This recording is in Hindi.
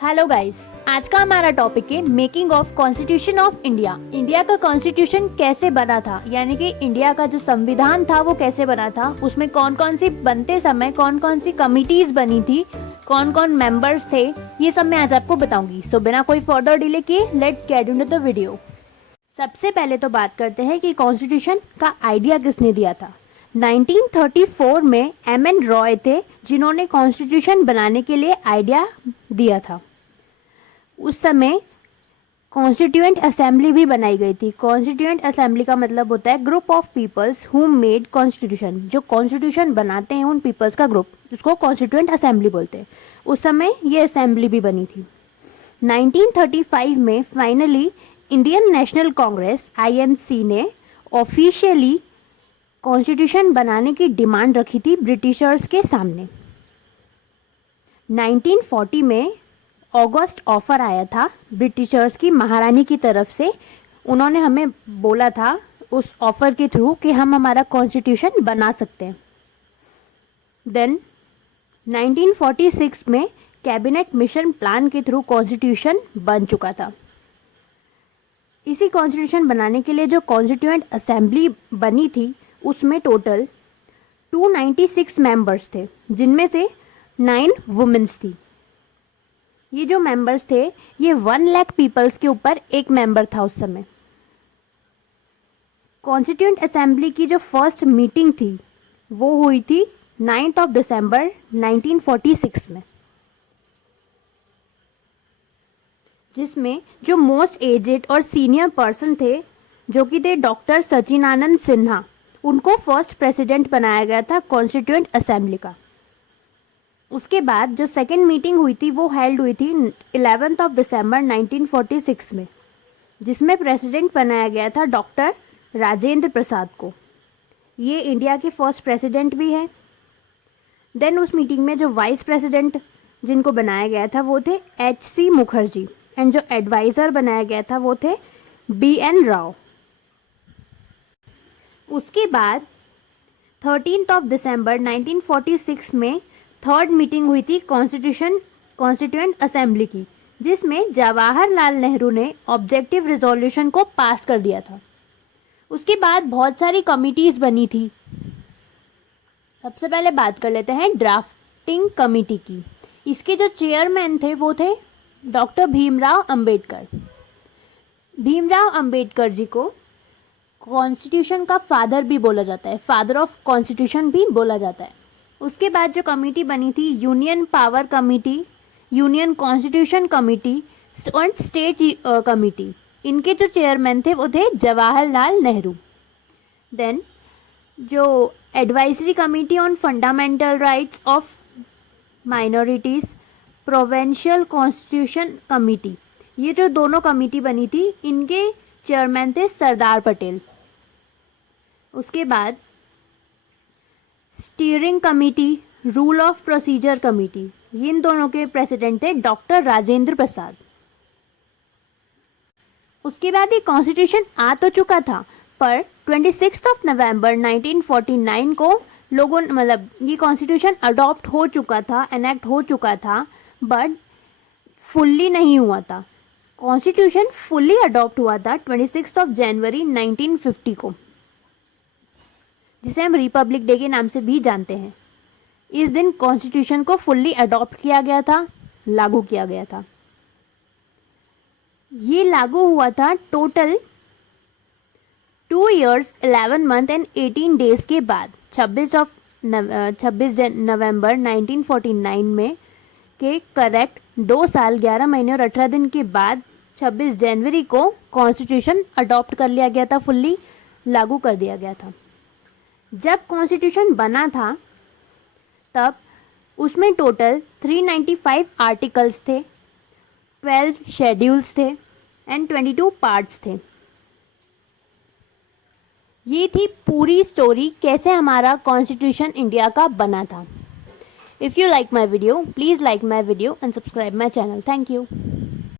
हेलो गाइस, आज का हमारा टॉपिक है making of constitution of India. India का कॉन्स्टिट्यूशन कैसे बना था, यानी कि इंडिया का जो संविधान था वो कैसे बना था, उसमें कौन कौन सी बनते समय कौन कौन सी कमिटीज बनी थी, कौन कौन मेंबर्स थे, ये सब मैं आज आपको बताऊंगी। सो बिना कोई फर्दर डिले किए let's get into the video. सबसे पहले तो बात करते हैं कि कॉन्स्टिट्यूशन का आइडिया किसने दिया था। 1934 में एम.एन. रॉय थे जिन्होंने कॉन्स्टिट्यूशन बनाने के लिए आइडिया दिया था। उस समय कॉन्स्टिट्यूएंट असेंबली भी बनाई गई थी। कॉन्स्टिट्यूएंट असेंबली का मतलब होता है group of peoples who made constitution. जो कॉन्स्टिट्यूशन बनाते हैं उन पीपल्स का ग्रुप, जिसको कॉन्स्टिट्यूएंट असेंबली बोलते हैं। उस समय ये असेंबली भी बनी थी। 1935 में finally Indian national Congress (INC) ने ऑफिशियली कॉन्स्टिट्यूशन बनाने की डिमांड रखी थी ब्रिटिशर्स के सामने। 1940 में ऑगस्ट ऑफर आया था ब्रिटिशर्स की महारानी की तरफ से। उन्होंने हमें बोला था उस ऑफर के थ्रू कि हम हमारा कॉन्स्टिट्यूशन बना सकते हैं। देन 1946 में कैबिनेट मिशन प्लान के थ्रू कॉन्स्टिट्यूशन बन चुका था। इसी कॉन्स्टिट्यूशन बनाने के लिए जो कॉन्स्टिट्यूएंट असेंबली बनी थी उसमें टोटल 296 मेंबर्स थे, जिनमें से 9 वुमेन्स थी। ये जो मेंबर्स थे ये 1 लाख पीपल्स के ऊपर एक मेंबर था उस समय। कॉन्स्टिट्यूएंट असेंबली की जो फर्स्ट मीटिंग थी वो हुई थी 9 दिसंबर 1946 में, जिसमें जो मोस्ट एजेड और सीनियर पर्सन थे जो कि थे डॉक्टर सचिनानंद सिन्हा, उनको फर्स्ट प्रेसिडेंट बनाया गया था कॉन्स्टिट्यूएंट असेंबली का। उसके बाद जो सेकेंड मीटिंग हुई थी वो हेल्ड हुई थी 11 दिसंबर 1946 में, जिसमें प्रेसिडेंट बनाया गया था डॉक्टर राजेंद्र प्रसाद को। ये इंडिया के फर्स्ट प्रेसिडेंट भी हैं। देन उस मीटिंग में जो वाइस प्रेसिडेंट जिनको बनाया गया था वो थे H.C. मुखर्जी, एंड जो एडवाइज़र बनाया गया था वो थे B.N. राव। उसके बाद 13 दिसंबर 1946 में थर्ड मीटिंग हुई थी कॉन्स्टिट्यूएंट असेंबली की, जिसमें जवाहरलाल नेहरू ने ऑब्जेक्टिव रिजोल्यूशन को पास कर दिया था। उसके बाद बहुत सारी कमिटीज़ बनी थी। सबसे पहले बात कर लेते हैं ड्राफ्टिंग कमेटी की। इसके जो चेयरमैन थे वो थे डॉक्टर भीमराव अंबेडकर। भीमराव अंबेडकर जी को कॉन्स्टिट्यूशन का फादर भी बोला जाता है, फादर ऑफ कॉन्स्टिट्यूशन भी बोला जाता है। उसके बाद जो कमेटी बनी थी union power committee, union constitution committee और स्टेट कमेटी, इनके जो चेयरमैन थे वो थे जवाहरलाल नेहरू। देन जो advisory committee on fundamental rights of minorities, provincial constitution committee, ये जो दोनों कमेटी बनी थी इनके चेयरमैन थे सरदार पटेल। उसके बाद steering committee, rule of procedure committee, इन दोनों के प्रेसिडेंट थे डॉक्टर राजेंद्र प्रसाद। उसके बाद ये कॉन्स्टिट्यूशन आ तो चुका था, पर 26 नवंबर 1949 को लोगों मतलब ये कॉन्स्टिट्यूशन अडॉप्ट हो चुका था, एनेक्ट हो चुका था, बट फुल्ली नहीं हुआ था। कॉन्स्टिट्यूशन फुल्ली अडॉप्ट हुआ था 26 जनवरी 1950 को, जिसे हम रिपब्लिक डे के नाम से भी जानते हैं। इस दिन कॉन्स्टिट्यूशन को फुल्ली अडॉप्ट किया गया था, लागू किया गया था। ये लागू हुआ था total 2 years 11 month and 18 days के बाद 26 नवंबर 1949 में के करेक्ट 2 साल 11 महीने और 18 दिन के बाद 26 जनवरी को कॉन्स्टिट्यूशन अडॉप्ट कर लिया गया था, फुल्ली लागू कर दिया गया था। जब कॉन्स्टिट्यूशन बना था तब उसमें टोटल 395 आर्टिकल्स थे, 12 शेड्यूल्स थे एंड 22 पार्ट्स थे। ये थी पूरी स्टोरी कैसे हमारा कॉन्स्टिट्यूशन इंडिया का बना था। If you like my video please like my video and subscribe my channel. Thank you.